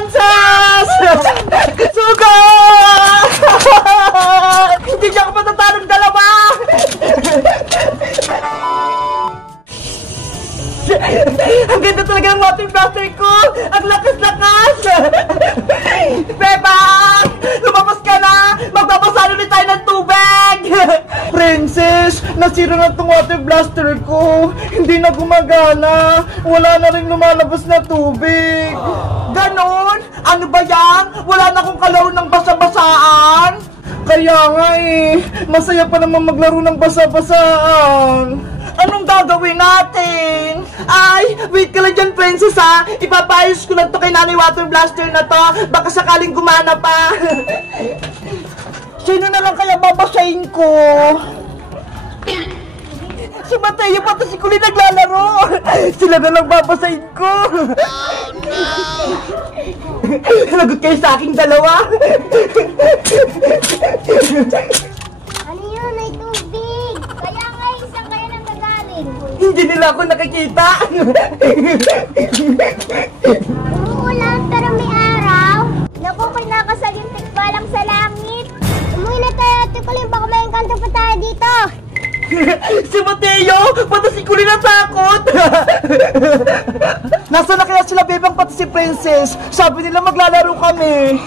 Princess! Suga! Hindi niya ako matatalong dalawa! Ang ganda talaga ng water blaster ko! Ang lakas-lakas! Bebang! Lumabas ka na! Magbabasalo ulit tayo ng tubig! Princess! Nasira na itong water blaster ko! Hindi na gumagana! Wala na rin lumalabas na tubig! Ganon? Ano ba yan? Wala na akong kalaro ng basa-basaan? Kaya nga eh! Masaya pa naman maglaro ng basa-basaan! Anong gagawin natin? Ay, wait ka lang dyan, Princess, ha? Ipapayos ko lang to kay Nanay Water Blaster na to. Baka sakaling gumana pa. Sino na lang kaya babasahin ko? Si Mateo pati si Kulin naglalaro. Sila na lang babasahin ko. Lagot kayo sa aking dalawa. Ano yun? Ay tubig! Kaya nga isang kayo nang gagaling. Hindi nila ako nakikita. Umuulan pero may araw. Naku, kinakasalintik pa lang sa langit. Umuwi na tayo, Ate Kulin. Baka may engkanto pa tayo dito. Si Mateo! Pati si Kulin natakot! Nasaan na kaya sila, Bebang, pati si Princess? Sabi nila maglalaro kami.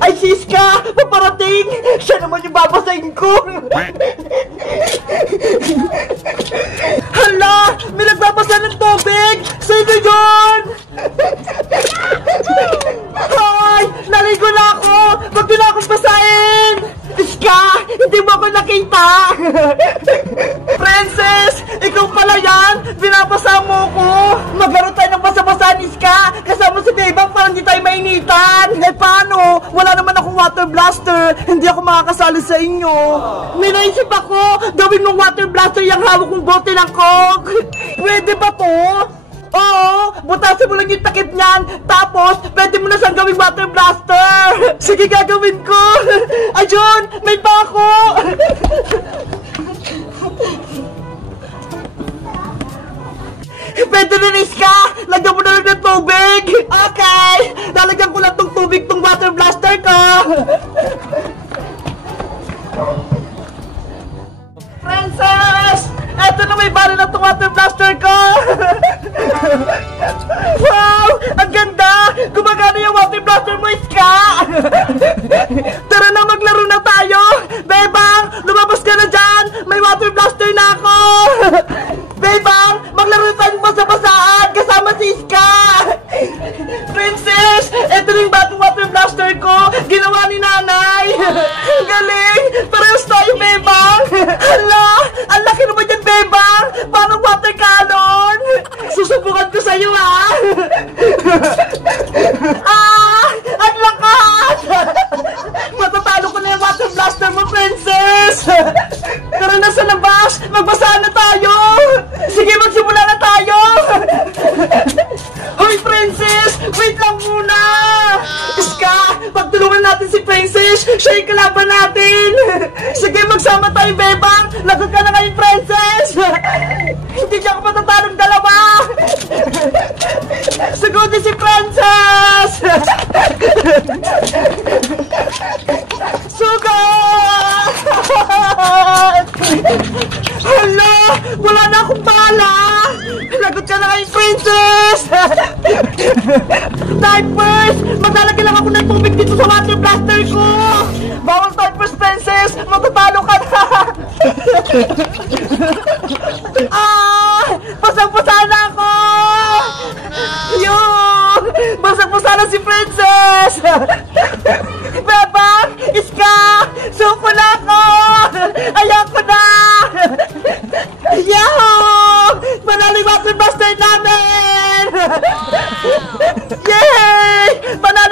Ay, Siska! Paparating! Siya naman yung babasahin ko! Hala! May nagbabasa ng tubig! Sino yun? Hoy! Naligo na ako! Wag nyo na akong basahin! Iska! Hindi mo ako nakita! Princess! Ikaw pala yan! Binabasa mo ko! Maglaro tayo ng basa-basaan, Iska! Kasama si Bebang para hindi tayo mainitan! Eh paano? Wala naman akong water blaster! Hindi ako makakasali sa inyo! May naisip ako! Gawin mong water blaster yung hawak kong bote ng Coke! Pwede ba to? Oo! Butasin mo lang yung takip niyan! Tapos, pwede mo na siyang gawing water blaster! Sige, gagawin ko! Ayun! May pako! Pwede na, Iska! Lagyan mo na lang ng tubig! Okay! Lalagyan ko lang tong tubig tong water blaster ko! Princess! Eto na, may bala na tong water blaster ko! Wow! Ang ganda! Gumagana yung water blaster mo, Iska! Tara na, maglaro na tayo! Bebang! Lumabas ka na dyan! May water blaster na ako! Bebang! Maglaro tayo basa-basaan! Kasama si Iska! Princess! Eto na yung batong water blaster ko! Ginawa ni Nanay! Ang galing! Parehas tayo, Bebang! Hala! Ang laki naman yan, Bebang! Parang water cannon! Susubukan ko sa'yo, ha? Ah! Ang lakas! Matatalo ko na yung water blaster mo, Princess! Tara na sa labas! Magbasahan na tayo! Sige, magsimula na tayo! Hoy, Princess! Wait lang muna! Iska! Pagtulungan natin si Princess! Siya yung kalaban natin! Sige, magsama tayo, Bebang! Lagot ka na ngayon, Princess! Hindi niya ako matatalong dalawa! Sagot si Princess! Sugat! Hala! Wala na akong bala! Lagot ka na ngayon, Princess! Diapers! Maglalagay lang ako ng tubig dito sa water blaster ko! Bawal diapers, Princess! Matatalo ka na! Ah! Basang-basa na ako! Yun! Basang-basa na si Princess! Bebang! Iska! Suko na ako! Ayoko na! Yahoo! Panalo yung water blaster namin! Yay! Panalo